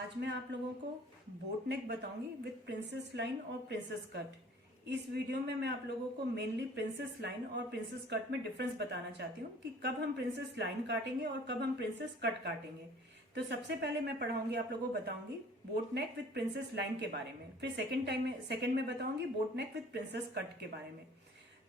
आज मैं आप लोगों को बोट नेक बताऊंगी विद प्रिंसेस लाइन और प्रिंसेस कट। इस वीडियो में मैं आप लोगों को मेनली प्रिंसेस लाइन और प्रिंसेस कट में डिफरेंस बताना चाहती हूँ कि कब हम प्रिंसेस लाइन काटेंगे और कब हम प्रिंसेस कट काटेंगे। तो सबसे पहले मैं पढ़ाऊंगी आप लोगों को बताऊंगी boat neck with princess line के बारे में, फिर सेकंड में बताऊंगी boat neck with princess cut के बारे में।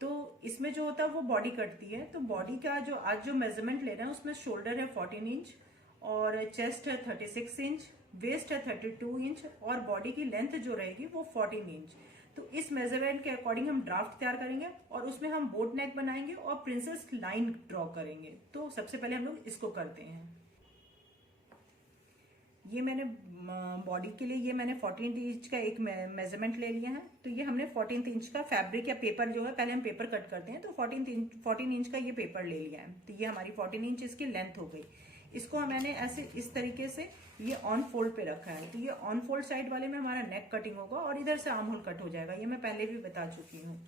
तो इसमें जो होता है वो बॉडी कटती है। तो बॉडी का जो आज जो मेजरमेंट ले रहे हैं उसमें शोल्डर है 14 इंच और चेस्ट है 36 इंच, वेस्ट है 32 इंच और बॉडी की लेंथ जो रहेगी वो 14 इंच। तो इस मेजरमेंट के अकॉर्डिंग हम ड्राफ्ट तैयार करेंगे और उसमें हम बोट नेक बनाएंगे और प्रिंसेस लाइन ड्रॉ करेंगे। तो सबसे पहले हम लोग इसको करते हैं। ये मैंने बॉडी के लिए ये मैंने 14 इंच का एक मेजरमेंट ले लिया है। तो ये हमने 14 इंच का फैब्रिक या पेपर जो है, पहले हम पेपर कट करते हैं, तो 14 इंच का ये पेपर ले लिया है। तो ये हमारी 14 इंच इसकी लेंथ हो गई। इसको मैंने ऐसे इस तरीके से ये ऑन फोल्ड पे रखा है। तो ये ऑन फोल्ड साइड वाले में हमारा नेक कटिंग होगा और इधर से आर्म होल कट हो जाएगा। ये मैं पहले भी बता चुकी हूँ।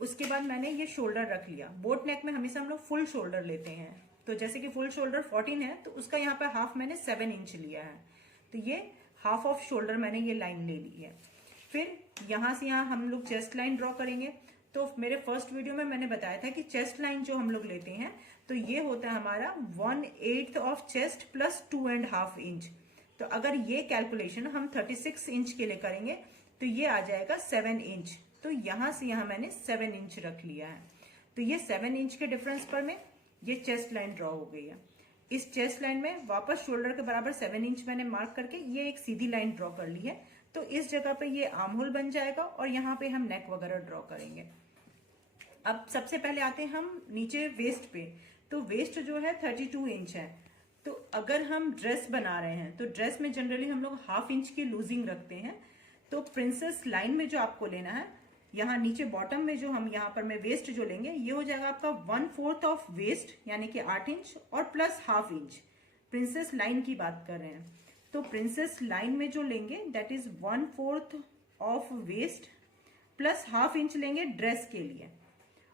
उसके बाद मैंने ये शोल्डर रख लिया। बोट नेक में हमेशा हम लोग फुल शोल्डर लेते हैं। तो जैसे कि फुल शोल्डर 14 है तो उसका यहाँ पे हाफ मैंने 7 इंच लिया है। तो ये हाफ ऑफ शोल्डर मैंने ये लाइन ले ली है। फिर यहां से यहां हम लोग चेस्ट लाइन ड्रॉ करेंगे। तो मेरे फर्स्ट वीडियो में मैंने बताया था कि चेस्ट लाइन जो हम लोग लेते हैं तो ये होता है हमारा 1/8 ऑफ चेस्ट प्लस 2.5 इंच। तो अगर ये कैलकुलेशन हम 36 इंच के लिए करेंगे तो ये आ जाएगा 7 इंच। तो यहां से यहां मैंने 7 इंच रख लिया है। तो ये 7 इंच के डिफरेंस पर में ये चेस्ट लाइन ड्रॉ हो गई है। इस चेस्ट लाइन में वापस शोल्डर के बराबर 7 इंच मैंने मार्क करके ये एक सीधी लाइन ड्रॉ कर ली है। तो इस जगह पे ये आर्म होल बन जाएगा और यहाँ पे हम नेक वगैरह ड्रॉ करेंगे। अब सबसे पहले आते हैं हम नीचे वेस्ट पे। तो वेस्ट जो है 32 इंच है। तो अगर हम ड्रेस बना रहे हैं तो ड्रेस में जनरली हम लोग हाफ इंच की लूजिंग रखते हैं। तो प्रिंसेस लाइन में जो आपको लेना है, यहाँ नीचे बॉटम में जो हम यहाँ पर में वेस्ट जो लेंगे ये हो जाएगा आपका 1/4 ऑफ वेस्ट यानी कि 8 इंच और plus half inch. Princess line की बात कर रहे हैं तो प्रिंसेस लाइन में जो लेंगे that is 1/4 of waist plus half inch लेंगे ड्रेस के लिए।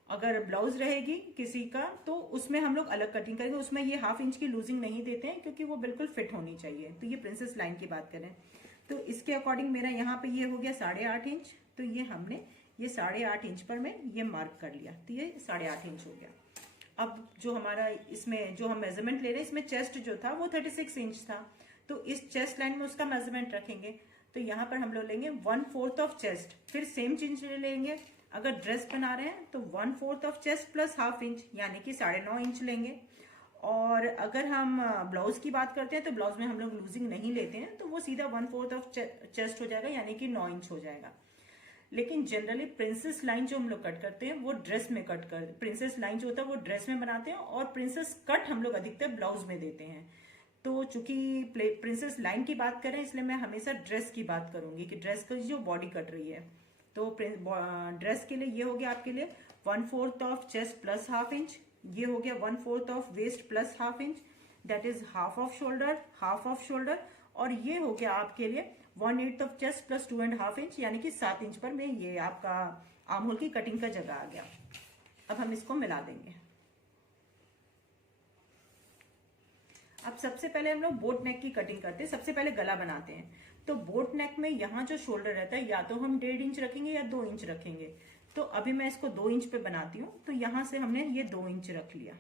अगर ब्लाउज रहेगी किसी का तो उसमें हम लोग अलग कटिंग करेंगे, उसमें ये हाफ इंच की लूजिंग नहीं देते हैं क्योंकि वो बिल्कुल फिट होनी चाहिए। तो ये प्रिंसेस लाइन की बात करें तो इसके अकॉर्डिंग मेरा यहाँ पे ये हो गया 8.5 इंच। तो ये हमने ये 8.5 इंच पर मैं ये मार्क कर लिया। तो ये 8.5 इंच हो गया। अब जो हमारा इसमें जो हम मेजरमेंट ले रहे हैं इसमें चेस्ट जो था वो 36 इंच था। तो इस चेस्ट लाइन में उसका मेजरमेंट रखेंगे। तो यहाँ पर हम लोग लेंगे 1/4 ऑफ चेस्ट, फिर सेम चीज लेंगे। अगर ड्रेस बना रहे हैं तो 1/4 of chest plus half inch यानी कि 9.5 इंच लेंगे। और अगर हम ब्लाउज की बात करते हैं तो ब्लाउज में हम लोग लूजिंग नहीं लेते हैं तो वो सीधा 1/4 ऑफ चेस्ट हो जाएगा यानी कि 9 इंच हो जाएगा। लेकिन जनरली प्रिंसेस लाइन जो हम लोग कट करते हैं वो ड्रेस में कट कर, प्रिंसेस लाइन जो होता है वो ड्रेस में बनाते हैं और प्रिंसेस कट हम लोग अधिकतर ब्लाउज में देते हैं। तो चूंकि प्रिंसेस लाइन की बात करें इसलिए मैं हमेशा ड्रेस की बात करूंगी कि ड्रेस की जो बॉडी कट रही है। तो ड्रेस के लिए ये हो गया आपके लिए 1/4 of chest plus half inch, ये हो गया 1/4 of waist plus half inch that is half of shoulder और ये हो गया आपके लिए 1/8 ऑफ चेस्ट प्लस 2.5 इंच यानी कि 7 इंच पर में ये आपका आर्म होल की कटिंग का जगह आ गया। अब हम इसको मिला देंगे। अब सबसे पहले हम लोग बोट नेक की कटिंग करते हैं। सबसे पहले गला बनाते हैं। तो बोट नेक में यहाँ जो शोल्डर रहता है या तो हम 1.5 इंच रखेंगे या 2 इंच रखेंगे। तो अभी मैं इसको 2 इंच पे बनाती हूँ। तो यहां से हमने ये 2 इंच रख लिया।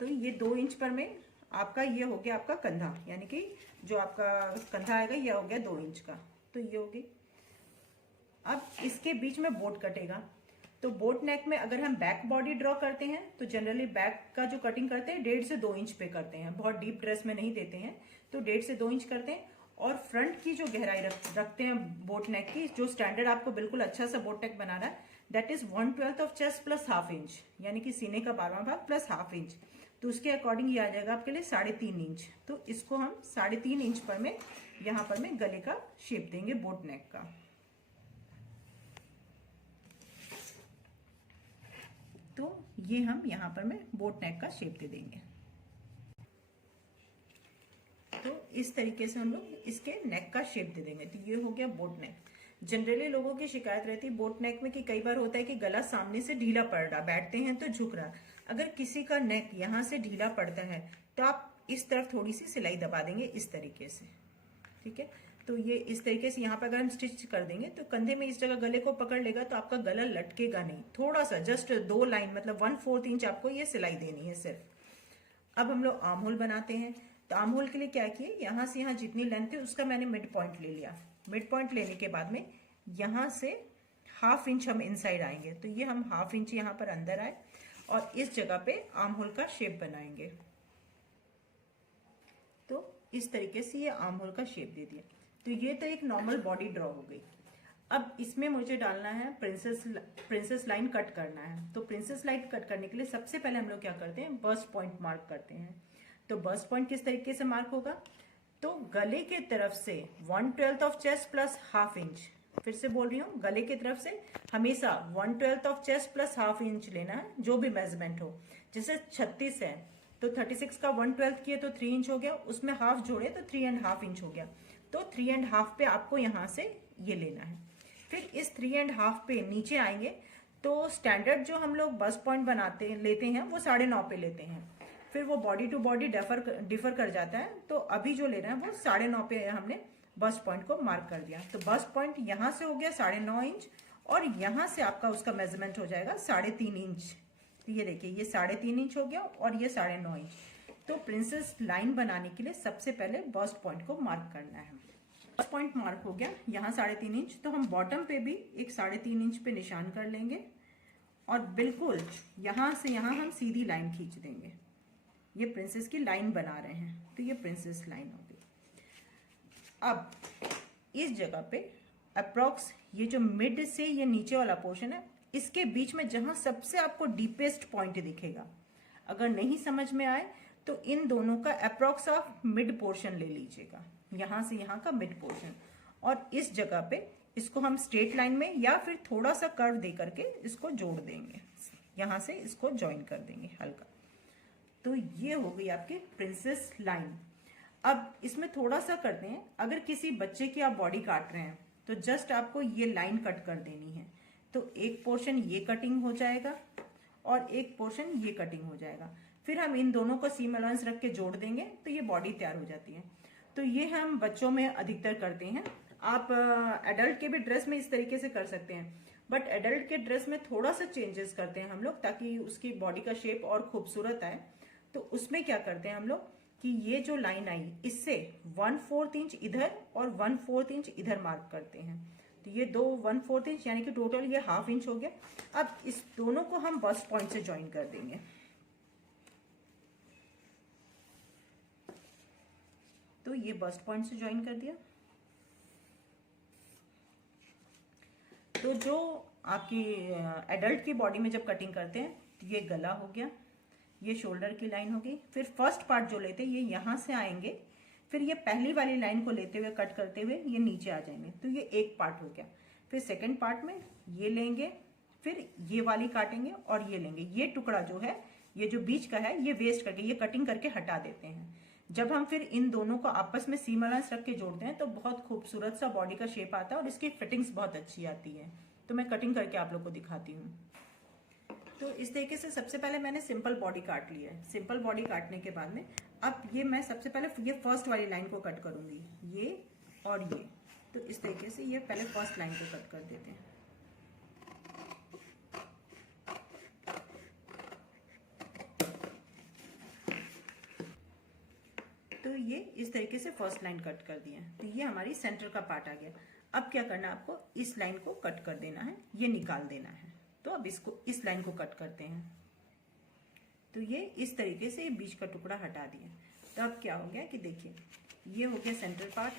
तो ये 2 इंच पर में आपका ये हो गया आपका कंधा यानी कि जो आपका कंधा आएगा ये हो गया 2 इंच का। तो ये होगी। अब इसके बीच में बोट कटेगा। तो बोट नेक में अगर हम बैक बॉडी ड्रॉ करते हैं तो जनरली बैक का जो कटिंग करते हैं 1.5 से 2 इंच पे करते हैं, बहुत डीप ड्रेस में नहीं देते हैं। तो 1.5 से 2 इंच करते हैं। और फ्रंट की जो गहराई रखते हैं बोट नेक की, जो स्टैंडर्ड आपको बिल्कुल अच्छा सा बोट नेक बनाना है that is 1/12 of chest plus half inch यानी कि सीने का 12वां भाग प्लस हाफ इंच। तो उसके अकॉर्डिंग ये आ जाएगा आपके लिए 3.5 इंच। तो इसको हम 3.5 इंच पर में यहां पर में गले का शेप देंगे बोट नेक का। तो ये हम यहां पर में बोट नेक का शेप दे देंगे। तो इस तरीके से हम लोग इसके नेक का शेप दे देंगे। तो ये हो गया बोट नेक। जनरली लोगों की शिकायत रहती है बोट नेक में कि कई बार होता है कि गला सामने से ढीला पड़ रहा, बैठते हैं तो झुक रहा। अगर किसी का नेक यहाँ से ढीला पड़ता है तो आप इस तरफ थोड़ी सी सिलाई दबा देंगे इस तरीके से, ठीक है। तो ये इस तरीके से यहाँ पर अगर हम स्टिच कर देंगे तो कंधे में इस जगह गले को पकड़ लेगा, तो आपका गला लटकेगा नहीं, थोड़ा सा जस्ट 2 लाइन मतलब 1/4 इंच आपको ये सिलाई देनी है सिर्फ। अब हम लोग आर्म होल बनाते हैं। तो आर्म होल के लिए क्या किए, यहाँ से यहाँ जितनी लेंथ है उसका मैंने मिड पॉइंट ले लिया। मिड पॉइंट लेने के बाद में यहाँ से 1/2 इंच हम इनसाइड आएंगे, तो ये हम 1/2 इंच यहाँ पर अंदर आए और इस जगह पे आर्म होल का शेप बनाएंगे। तो इस तरीके से ये आर्म होल का शेप दे दिया। तो ये तो एक नॉर्मल बॉडी ड्रॉ हो गई। अब इसमें मुझे डालना है प्रिंसेस लाइन कट करना है। तो प्रिंसेस लाइन कट करने के लिए सबसे पहले हम लोग क्या करते हैं, बस्ट पॉइंट मार्क करते हैं। तो बस्ट पॉइंट किस तरीके से मार्क होगा, तो गले के तरफ से 1/12 ऑफ चेस्ट प्लस 1/2 इंच, फिर से बोल रही हूँ, गले की तरफ से हमेशा 1/12 ऑफ चेस्ट प्लस 1/2 इंच लेना है, जो भी मेजरमेंट हो। जैसे 36 है तो 36 का 1/12 किए तो 3 इंच हो गया, उसमें हाफ जोड़े तो 3.5 इंच हो गया। तो 3.5 पे आपको यहाँ से ये लेना है। फिर इस 3.5 पे नीचे आएंगे तो स्टैंडर्ड जो हम लोग बस्ट पॉइंट लेते हैं वो 9.5 पे लेते हैं। फिर वो बॉडी टू बॉडी डिफर कर जाता है। तो अभी जो ले रहे हैं वो 9.5 पे हमने बस्ट पॉइंट को मार्क कर दिया। तो बस्ट पॉइंट यहाँ से हो गया 9.5 इंच और यहाँ से आपका उसका मेजरमेंट हो जाएगा 3.5 इंच। तो ये देखिए ये 3.5 इंच हो गया और ये 9.5 इंच। तो प्रिंसेस लाइन बनाने के लिए सबसे पहले बस्ट पॉइंट को मार्क करना है। बस्ट पॉइंट मार्क हो गया यहाँ 3.5 इंच, तो हम बॉटम पे भी एक 3.5 इंच पे निशान कर लेंगे और बिल्कुल यहाँ से यहाँ हम सीधी लाइन खींच देंगे। ये प्रिंसेस की लाइन बना रहे हैं, तो ये प्रिंसेस लाइन हो गई। अब इस जगह पे अप्रॉक्स ये जो मिड से ये नीचे वाला पोर्शन है, इसके बीच में जहां सबसे आपको डीपेस्ट पॉइंट दिखेगा, अगर नहीं समझ में आए तो इन दोनों का अप्रॉक्स ऑफ मिड पोर्शन ले लीजिएगा, यहां से यहां का मिड पोर्शन। और इस जगह पे इसको हम स्ट्रेट लाइन में या फिर थोड़ा सा कर्व दे करके इसको जोड़ देंगे, यहां से इसको ज्वाइन कर देंगे हल्का। तो ये हो गई आपकी प्रिंसेस लाइन। अब इसमें थोड़ा सा करते हैं, अगर किसी बच्चे की आप बॉडी काट रहे हैं तो जस्ट आपको ये लाइन कट कर देनी है। तो एक पोर्शन ये कटिंग हो जाएगा और एक पोर्शन ये कटिंग हो जाएगा। फिर हम इन दोनों को सीम अलाउंस रख के जोड़ देंगे तो ये बॉडी तैयार हो जाती है। तो ये हम बच्चों में अधिकतर करते हैं। आप एडल्ट के भी ड्रेस में इस तरीके से कर सकते हैं, बट एडल्ट के ड्रेस में थोड़ा सा चेंजेस करते हैं हम लोग ताकि उसकी बॉडी का शेप और खूबसूरत आए। तो उसमें क्या करते हैं हम लोग कि ये जो लाइन आई इससे 1/4 इंच इधर और 1/4 इंच इधर मार्क करते हैं। तो ये 1/4 इंच यानी कि टोटल ये 1/2 इंच हो गया। अब इस दोनों को हम बस्ट पॉइंट से ज्वाइन कर देंगे। तो ये बस्ट पॉइंट से ज्वाइन कर दिया। तो जो आपकी एडल्ट की बॉडी में जब कटिंग करते हैं तो ये गला हो गया, ये शोल्डर की लाइन होगी। फिर फर्स्ट पार्ट जो लेते हैं ये यहां से आएंगे, फिर ये पहली वाली लाइन को लेते हुए कट करते हुए ये नीचे आ जाएंगे। तो ये एक पार्ट हो गया। फिर सेकंड पार्ट में ये लेंगे, फिर ये वाली काटेंगे और ये लेंगे। ये टुकड़ा जो है ये जो बीच का है ये वेस्ट करके ये कटिंग करके हटा देते हैं। जब हम फिर इन दोनों को आपस में सीम अलाउंस रख के जोड़ते हैं तो बहुत खूबसूरत सा बॉडी का शेप आता है और इसकी फिटिंग्स बहुत अच्छी आती है। तो मैं कटिंग करके आप लोग को दिखाती हूँ। तो इस तरीके से सबसे पहले मैंने सिंपल बॉडी काट लिया है। सिंपल बॉडी काटने के बाद में अब ये मैं सबसे पहले ये फर्स्ट वाली लाइन को कट करूंगी, ये और ये। तो इस तरीके से ये पहले फर्स्ट लाइन को कट कर देते हैं। तो ये इस तरीके से फर्स्ट लाइन कट कर दिया। तो ये हमारी सेंटर का पार्ट आ गया। अब क्या करना है, आपको इस लाइन को कट कर देना है, ये निकाल देना है। तो अब इसको इस लाइन को कट करते हैं। तो ये इस तरीके से बीच का टुकड़ा हटा दिया। तो अब क्या हो गया कि देखिए ये हो गया सेंटर पार्ट,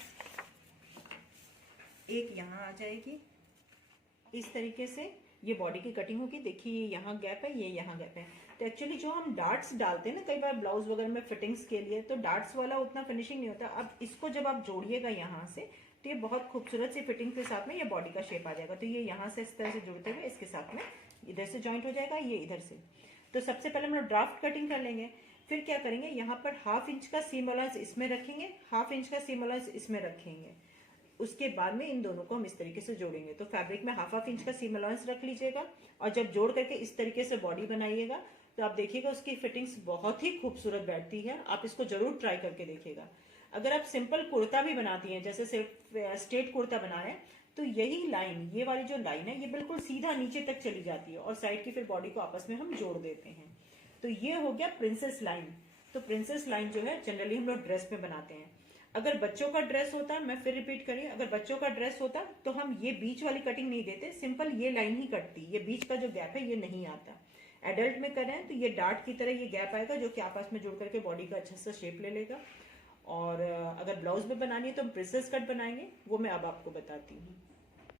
एक यहाँ आ जाएगी इस तरीके से। ये बॉडी की कटिंग होगी, देखिए ये यहाँ गैप है, ये यहाँ गैप है। तो एक्चुअली जो हम डार्ट्स डालते हैं ना कई बार ब्लाउज वगैरह में फिटिंग्स के लिए, तो डार्ट्स वाला उतना फिनिशिंग नहीं होता। अब इसको जब आप जोड़िएगा यहाँ से तो ये बहुत खूबसूरत सी फिटिंग के साथ में ये बॉडी का शेप आ जाएगा। तो ये यहाँ से इस तरह से जुड़ते हुए इसके साथ में इधर से जॉइंट हो जाएगा, ये इधर से। तो सबसे पहले हम लोग ड्राफ्ट कटिंग कर लेंगे। फिर क्या करेंगे, यहाँ पर 1/2 इंच का सीम अलाउंस इसमें रखेंगे, 1/2 इंच का सीम अलाउंस इसमें रखेंगे। उसके बाद में इन दोनों को हम इस तरीके से जोड़ेंगे। तो फैब्रिक में 1/2 इंच का सीम अलाउंस रख लीजिएगा और जब जोड़ करके इस तरीके से बॉडी बनाइएगा तो आप देखिएगा उसकी फिटिंग्स बहुत ही खूबसूरत बैठती है। आप इसको जरूर ट्राई करके देखिएगा। अगर आप सिंपल कुर्ता भी बनाती हैं, जैसे सिर्फ स्ट्रेट कुर्ता बना है, तो यही लाइन, ये वाली जो लाइन है, ये बिल्कुल सीधा नीचे तक चली जाती है और साइड की फिर बॉडी को आपस में हम जोड़ देते हैं। तो ये हो गया प्रिंसेस लाइन। तो प्रिंसेस लाइन जो है जनरली हम लोग ड्रेस में बनाते हैं। अगर बच्चों का ड्रेस होता, मैं फिर रिपीट करिए, अगर बच्चों का ड्रेस होता तो हम ये बीच वाली कटिंग नहीं देते, सिंपल ये लाइन ही कटती, ये बीच का जो गैप है ये नहीं आता। एडल्ट में करें तो ये डार्ट की तरह ये गैप आएगा, जो कि आपस में जुड़ करके बॉडी का अच्छा सा शेप ले लेगा। और अगर ब्लाउज में बनानी है तो हम प्रिंसेस कट बनाएंगे, वो मैं अब आपको बताती हूँ।